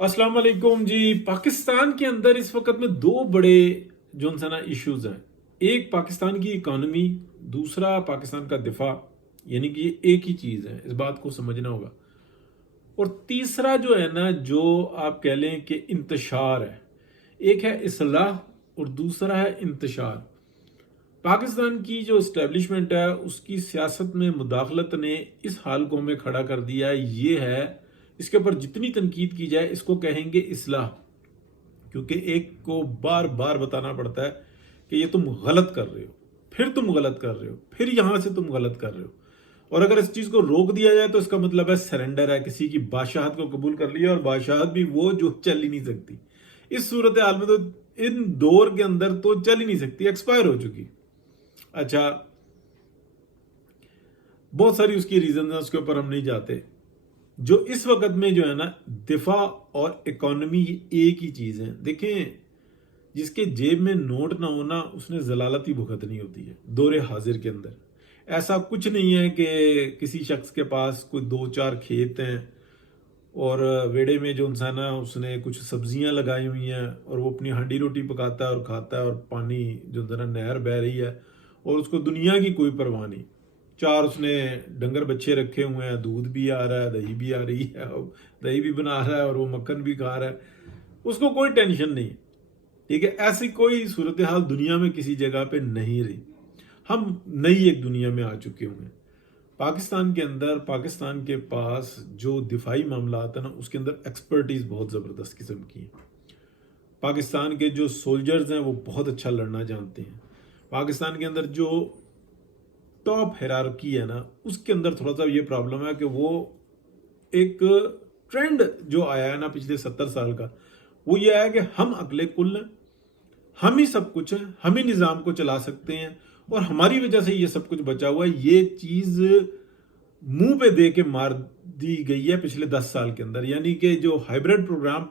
अस्सलाम वालेकुम जी। पाकिस्तान के अंदर इस वक्त में दो बड़े जो है ना इश्यूज हैं। एक पाकिस्तान की इकोनॉमी, दूसरा पाकिस्तान का दिफा। यानी कि ये एक ही चीज़ है, इस बात को समझना होगा। और तीसरा जो है ना, जो आप कह लें कि इंतशार है। एक है इसलाह और दूसरा है इंतशार। पाकिस्तान की जो इस्टेब्लिशमेंट है उसकी सियासत में मुदाखलत ने इस हाल को हमें खड़ा कर दिया है। ये है, इसके ऊपर जितनी तनकीद की जाए इसको कहेंगे इसलाह। क्योंकि एक को बार बार बताना पड़ता है कि ये तुम गलत कर रहे हो, फिर तुम गलत कर रहे हो, फिर यहां से तुम गलत कर रहे हो। और अगर इस चीज को रोक दिया जाए तो इसका मतलब है सरेंडर है, किसी की बादशाहत को कबूल कर लिया, और बादशाहत भी वो जो चल ही नहीं सकती। इस सूरत हाल में तो इन दौर के अंदर तो चल ही नहीं सकती, एक्सपायर हो चुकी। अच्छा, बहुत सारी उसकी रीजन है, उसके ऊपर हम नहीं जाते। जो इस वक्त में जो है ना, दिफा और इकोनॉमी एक ही चीज है। देखें, जिसके जेब में नोट ना होना उसने जलालत ही भुगतनी होती है दौरे हाजिर के अंदर। ऐसा कुछ नहीं है कि किसी शख्स के पास कोई दो चार खेत हैं और वेड़े में जो इंसान है उसने कुछ सब्जियां लगाई हुई हैं और वो अपनी हांडी रोटी पकाता है और खाता है, और पानी जो जरा नहर बह रही है और उसको दुनिया की कोई परवाह नहीं। चार उसने डंगर बच्चे रखे हुए हैं, दूध भी आ रहा है, दही भी आ रही है, दही भी बना रहा है और वो मक्खन भी खा रहा है, उसको कोई टेंशन नहीं। ठीक है, ऐसी कोई सूरत हाल दुनिया में किसी जगह पे नहीं रही। हम नई एक दुनिया में आ चुके हुए हैं। पाकिस्तान के अंदर, पाकिस्तान के पास जो दिफाई मामला आता है ना, उसके अंदर एक्सपर्टीज बहुत ज़बरदस्त किस्म की है। पाकिस्तान के जो सोल्जर्स हैं वो बहुत अच्छा लड़ना जानते हैं। पाकिस्तान के अंदर जो टॉप हिरारकी है ना, उसके अंदर थोड़ा सा ये प्रॉब्लम है कि वो एक ट्रेंड जो आया है ना पिछले 70 साल का, वो ये आया कि हम अगले कुल हैं, हम ही सब कुछ है, हम ही निज़ाम को चला सकते हैं और हमारी वजह से ये सब कुछ बचा हुआ है। ये चीज़ मुंह पे दे के मार दी गई है पिछले 10 साल के अंदर। यानी कि जो हाइब्रिड प्रोग्राम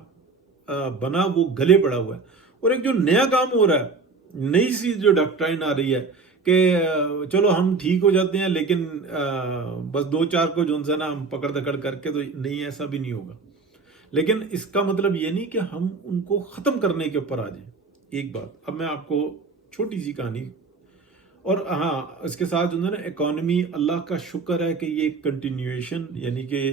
बना वो गले पड़ा हुआ है। और एक जो नया काम हो रहा है, नई सी जो डॉक्ट्राइन आ रही है कि चलो हम ठीक हो जाते हैं, लेकिन बस दो चार को जो है ना हम पकड़ दकड़ करके, तो नहीं, ऐसा भी नहीं होगा। लेकिन इसका मतलब ये नहीं कि हम उनको ख़त्म करने के ऊपर आ जाएं। एक बात, अब मैं आपको छोटी सी कहानी, और हाँ, इसके साथ जो है ना इकॉनमी, अल्लाह का शुक्र है कि ये कंटिन्यूएशन, यानी कि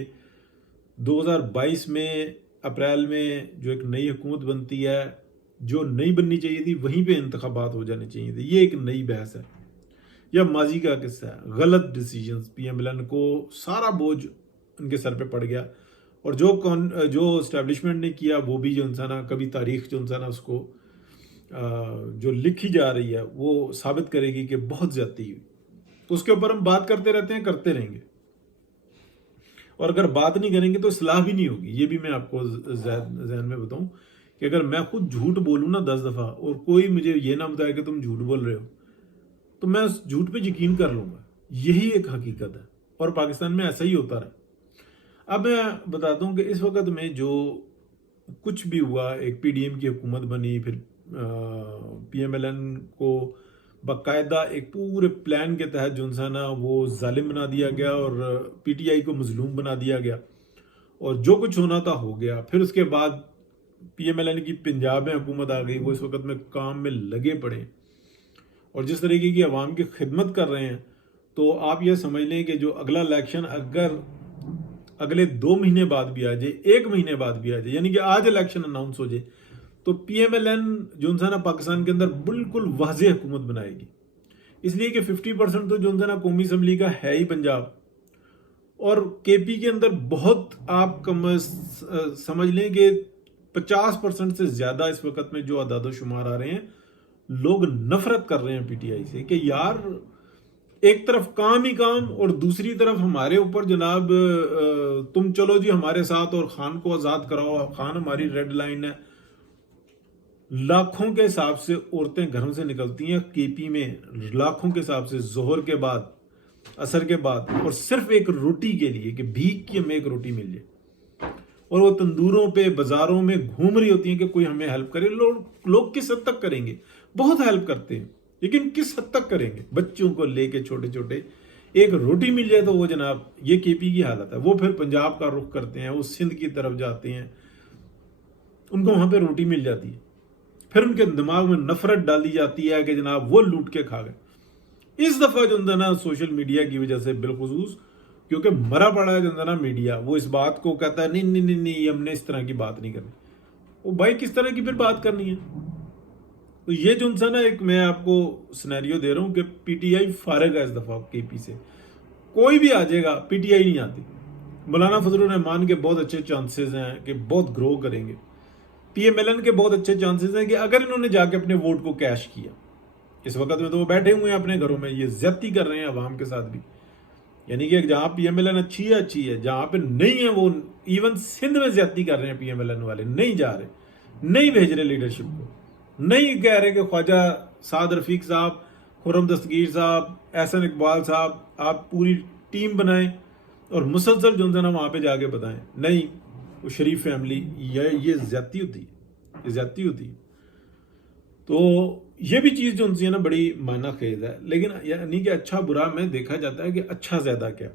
2022 में अप्रैल में जो एक नई हुकूमत बनती है, जो नई बननी चाहिए थी वहीं पे इंतखाबात हो जाने चाहिए थे। ये एक नई बहस है या माजी का किस्सा है। गलत डिसीजंस, पीएमएलएन को सारा बोझ उनके सर पे पड़ गया, और जो स्टैब्लिशमेंट ने किया वो भी जो इंसान कभी तारीख जो इंसान उसको जो लिखी जा रही है वो साबित करेगी कि बहुत ज्यादती हुई। तो उसके ऊपर हम बात करते रहते हैं, करते रहेंगे, और अगर बात नहीं करेंगे तो इस्लाह भी नहीं होगी। ये भी मैं आपको जहन में बताऊं कि अगर मैं खुद झूठ बोलूं ना 10 दफा और कोई मुझे ये ना बताए कि तुम झूठ बोल रहे हो, तो मैं उस झूठ पे यकीन कर लूंगा। यही एक हकीकत है, और पाकिस्तान में ऐसा ही होता रहा। अब मैं बताता हूँ कि इस वक्त में जो कुछ भी हुआ, एक पीडीएम की हुकूमत बनी, फिर पीएमएलएन को बाकायदा एक पूरे प्लान के तहत जो है ना वो जालिम बना दिया गया और पीटीआई को मजलूम बना दिया गया, और जो कुछ होना था हो गया। फिर उसके बाद पीएमएलएन की पंजाब में हुकूमत आ गई, वो इस वक्त में काम में लगे पड़े और जिस तरीके की आवाम की खिदमत कर रहे हैं। तो आप ये समझ लें कि जो अगला इलेक्शन अगर अगले 2 महीने बाद भी आ जाए, 1 महीने बाद भी आ जाए, यानी कि आज इलेक्शन अनाउंस हो जाए, तो पीएमएलएन जो है ना पाकिस्तान के अंदर बिल्कुल वाज़ेह हुकूमत बनाएगी। इसलिए कि 50% तो जो है ना कौमी असम्बली का है ही पंजाब, और केपी के अंदर बहुत आप समझ लें कि 50% से ज्यादा इस वक्त में जो आदाद शुमार आ रहे हैं, लोग नफरत कर रहे हैं पीटीआई से कि यार एक तरफ काम ही काम और दूसरी तरफ हमारे ऊपर जनाब तुम चलो जी हमारे साथ और खान को आजाद कराओ, खान हमारी रेड लाइन है। लाखों के हिसाब से औरतें घरों से निकलती हैं केपी में, लाखों के हिसाब से जोहर के बाद, असर के बाद, और सिर्फ एक रोटी के लिए कि भीख की हमें एक रोटी मिल जाए। और वो तंदूरों पे बाजारों में घूम रही होती हैं कि कोई हमें हेल्प करे। लोग किस हद तक करेंगे? बहुत हेल्प करते हैं, लेकिन किस हद तक करेंगे? बच्चों को लेके छोटे छोटे, एक रोटी मिल जाए तो वो जनाब, ये केपी की हालत है। वो फिर पंजाब का रुख करते हैं, वो सिंध की तरफ जाते हैं, उनको वहाँ पे रोटी मिल जाती है, फिर उनके दिमाग में नफरत डाली जाती है कि जनाब वो लूट के खा गए। इस दफ़ा जो है ना सोशल मीडिया की वजह से बिलखुसूस, क्योंकि मरा पड़ा है जो है ना मीडिया, वो इस बात को कहता है नहीं नहीं नहीं नहीं, हमने इस तरह की बात नहीं करनी। वो भाई किस तरह की फिर बात करनी है? तो ये जो सा ना, एक मैं आपको सिनेरियो दे रहा हूँ कि पीटीआई फारग है इस दफ़ा केपी से, कोई भी आ जाएगा, पीटीआई नहीं आती। मौलाना फजलुर रहमान के बहुत अच्छे चांसेस हैं कि बहुत ग्रो करेंगे, पीएमएलएन के बहुत अच्छे चांसेस हैं कि अगर इन्होंने जाके अपने वोट को कैश किया, इस वक्त में तो वो बैठे हुए हैं अपने घरों में, ये ज्यादती कर रहे हैं अवाम के साथ भी। यानी कि जहां पीएमएलएन अच्छी है, जहां पे नहीं है वो इवन सिंध में ज्यादती कर रहे हैं पीएमएलएन वाले, नहीं जा रहे, नहीं भेज रहे लीडरशिप को, नहीं कह रहे कि ख्वाजा साद रफीक साहब, खुर्रम दस्तगीर साहब, एहसन इकबाल साहब, आप पूरी टीम बनाएं और मुसलसल जो है ना वहां पे जाके बताएं। नहीं, वो शरीफ फैमिली, ये ज्यादती होती है, ये ज्यादती होती है। तो ये भी चीज़ जो उनसे है ना बड़ी मायना खेज है। लेकिन यानी कि अच्छा बुरा में देखा जाता है कि अच्छा ज़्यादा क्या।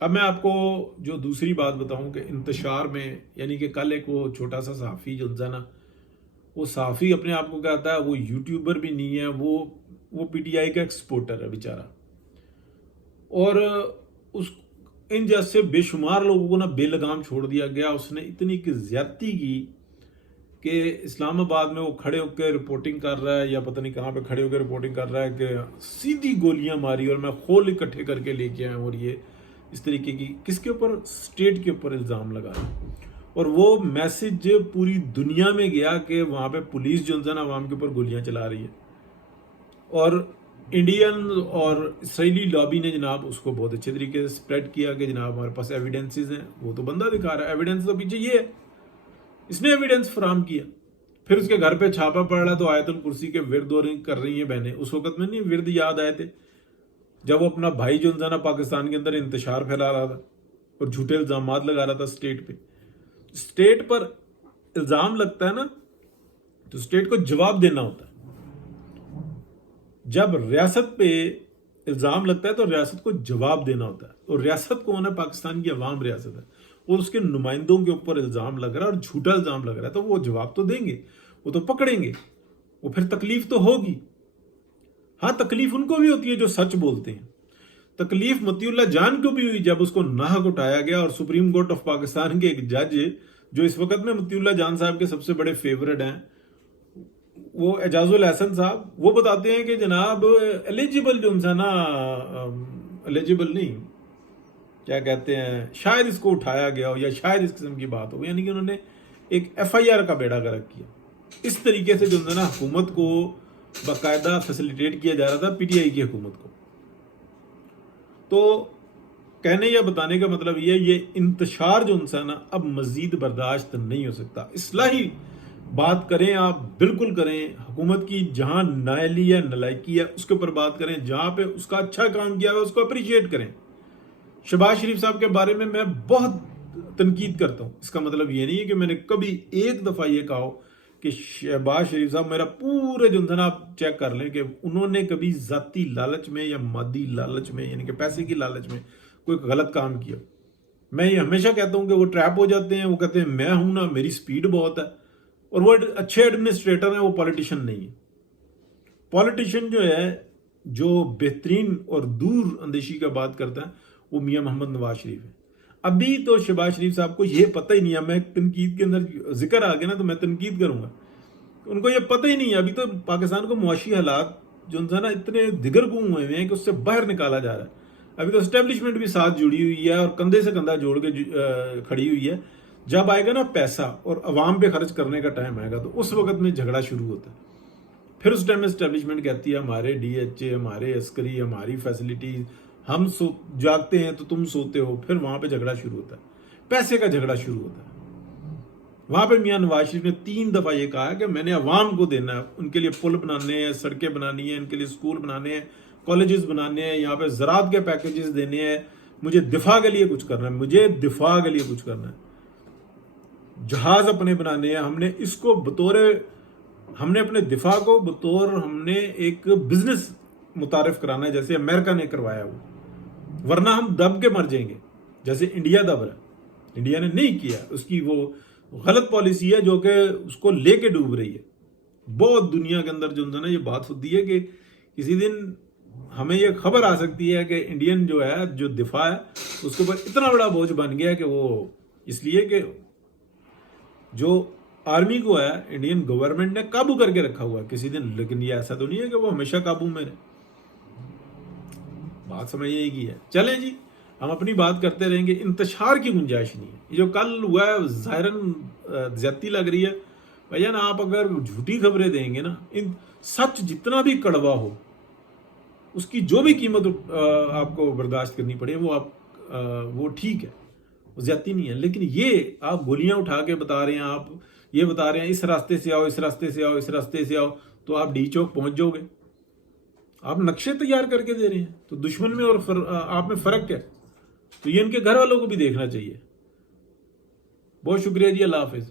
अब मैं आपको जो दूसरी बात बताऊं कि इंतशार में, यानी कि कल एक वो छोटा सा सहाफ़ी जो है ना, वो सहाफ़ी अपने आप को कहता है, वो यूट्यूबर भी नहीं है, वो पीटीआई का एक्सपोर्टर है बेचारा, और उस इन जैसे बेशुमार लोगों को ना बेलगाम छोड़ दिया गया। उसने इतनी की ज्यादती की कि इस्लामाबाद में वो खड़े होकर रिपोर्टिंग कर रहा है, या पता नहीं कहाँ पे खड़े होकर रिपोर्टिंग कर रहा है कि सीधी गोलियां मारी और मैं खोल इकट्ठे करके लेके आया, और ये इस तरीके की किसके ऊपर, स्टेट के ऊपर इल्ज़ाम लगा रहा है। और वो मैसेज पूरी दुनिया में गया कि वहाँ पे पुलिस जो है ना अवाम के ऊपर गोलियां चला रही है, और इंडियन और इसराइली लॉबी ने जनाब उसको बहुत अच्छे तरीके से स्प्रेड किया कि जनाब हमारे पास एविडेंसेस हैं। वो तो बंदा दिखा रहा है, एविडेंस तो पीछे ये है, इसने एविडेंस फराम किया। फिर उसके घर पे छापा पड़ रहा तो आयतुल कुर्सी के विर्द कर रही हैं बहनें। उस वक्त में नहीं विर्द याद आए थे जब वो अपना भाई जो था ना पाकिस्तान के अंदर इंतशार फैला रहा था और झूठे इल्जाम लगा रहा था स्टेट पे। स्टेट पर इल्जाम लगता है ना तो स्टेट को जवाब देना होता है। जब रियासत पे इल्जाम लगता है तो रियासत को जवाब देना होता है, और रियासत कौन है? पाकिस्तान की अवाम रियासत है, और उसके नुमाइंदों के ऊपर इल्जाम लग रहा है और झूठा इल्जाम लग रहा है, तो वो जवाब तो देंगे, वो तो पकड़ेंगे, वो फिर तकलीफ तो होगी। हाँ, तकलीफ उनको भी होती है जो सच बोलते हैं। तकलीफ मतीउल्लाह जान को भी हुई जब उसको नाहक उठाया गया, और सुप्रीम कोर्ट ऑफ पाकिस्तान के एक जज जो इस वक्त में मतीउल्लाह जान साहब के सबसे बड़े फेवरेट हैं, वो एजाजुल एहसन साहब, वो बताते हैं कि जनाब एलिजिबल जो है ना, एलिजिबल नहीं, क्या कहते हैं, शायद इसको उठाया गया हो या शायद इस किस्म की बात हो, यानी कि उन्होंने एक एफआईआर का बेड़ा गर्क किया। इस तरीके से जो है ना हुकूमत को बाकायदा फैसिलिटेट किया जा रहा था, पीटीआई की हुकूमत को। तो कहने या बताने का मतलब ये इंतशार जो है ना अब मजीद बर्दाश्त नहीं हो सकता। इस्लाही बात करें आप, बिल्कुल करें, हुकूमत की जहां नाअहली है, नलायकी है, उसके ऊपर बात करें, जहां पे उसका अच्छा काम किया है उसको अप्रिशिएट करें। शहबाज शरीफ साहब के बारे में मैं बहुत तनकीद करता हूँ, इसका मतलब ये नहीं है कि मैंने कभी एक दफ़ा ये कहा कि शहबाज शरीफ साहब, मेरा पूरे जो है ना आप चेक कर लें कि उन्होंने कभी ज़ाती लालच में या मादी लालच में, यानी कि पैसे की लालच में कोई गलत काम किया। मैं ये हमेशा कहता हूँ कि वो ट्रैप हो जाते हैं, वो कहते हैं मैं हूं ना, मेरी स्पीड बहुत है, और वो अच्छे एडमिनिस्ट्रेटर हैं, वो पॉलिटिशियन नहीं है। पॉलिटिशियन जो है, जो बेहतरीन और दूर अंदेशी का बात करता है, वो मियां मोहम्मद नवाज शरीफ है। अभी तो शहबाज शरीफ साहब को ये पता ही नहीं है, मैं तनकीद के अंदर जिक्र आ गया ना तो मैं तनकीद करूंगा, उनको ये पता ही नहीं है। अभी तो पाकिस्तान को मुआशी हालात जो है ना इतने दिगर गुम हुए हैं कि उससे बाहर निकाला जा रहा है। अभी तो एस्टेब्लिशमेंट भी साथ जुड़ी हुई है और कंधे से कंधा जोड़ के खड़ी हुई है। जब आएगा ना पैसा और अवाम पे खर्च करने का टाइम आएगा तो उस वक्त में झगड़ा शुरू होता है। फिर उस टाइम में एस्टेब्लिशमेंट कहती है हमारे डीएचए, हमारे अस्करी, हमारी फैसिलिटीज, हम जागते हैं तो तुम सोते हो। फिर वहां पे झगड़ा शुरू होता है, पैसे का झगड़ा शुरू होता है। वहां पे मियां नवाज शरीफ ने 3 दफा ये कहा कि मैंने अवाम को देना है, उनके लिए पुल बनाने हैं, सड़कें बनानी है, इनके लिए स्कूल बनाने हैं, कॉलेजेस बनाने हैं, यहाँ पे ज़राअत के पैकेजेस देने हैं, मुझे दिफा के लिए कुछ करना है, मुझे दिफा के लिए कुछ करना है, जहाज अपने बनाने हैं। हमने अपने दिफा को बतौर हमने एक बिजनेस मुतारिफ कराना है, जैसे अमेरिका ने करवाया वो, वरना हम दब के मर जाएंगे जैसे इंडिया दब रहा है। इंडिया ने नहीं किया, उसकी वो غلط پالیسی ہے جو کہ اس کو لے کے ڈوب رہی ہے. بہت دنیا کے اندر جو ہے نا یہ بات ہوتی ہے کہ کسی دن ہمیں یہ خبر آ سکتی ہے کہ انڈین جو ہے جو دفاع ہے اس کے اوپر اتنا بڑا بوجھ بن گیا کہ وہ اس لیے کہ جو آرمی کو ہے انڈین گورنمنٹ نے قابو کر کے رکھا ہوا ہے کسی دن, لیکن یہ ایسا تو نہیں ہے کہ وہ ہمیشہ قابو میں رہے. بات سمجھیے کی ہے. چلیں جی ہم اپنی بات کرتے رہیں گے, انتشار کی گنجائش نہیں ہے. یہ جو کل ہوا ہے ظاہراً زیادتی لگ رہی ہے بھیا نا. آپ اگر جھوٹی خبریں دیں گے نا, سچ جتنا بھی کڑوا ہو اس کی جو بھی قیمت آپ کو برداشت کرنی پڑے وہ ٹھیک ہے, وہ زیادتی نہیں ہے. لیکن یہ آپ گولیاں اٹھا کے بتا رہے ہیں, آپ یہ بتا رہے ہیں اس راستے سے آؤ, اس راستے سے آؤ, اس راستے سے آؤ, تو آپ ڈی چوک پہنچ جاؤ گے. آپ نقشے تیار کر کے دے رہے ہیں, تو دشمن میں اور آپ میں فرق ہے. تو یہ ان کے گھر والوں کو بھی دیکھنا چاہیے. بہت شکریہ جی, اللہ حافظ.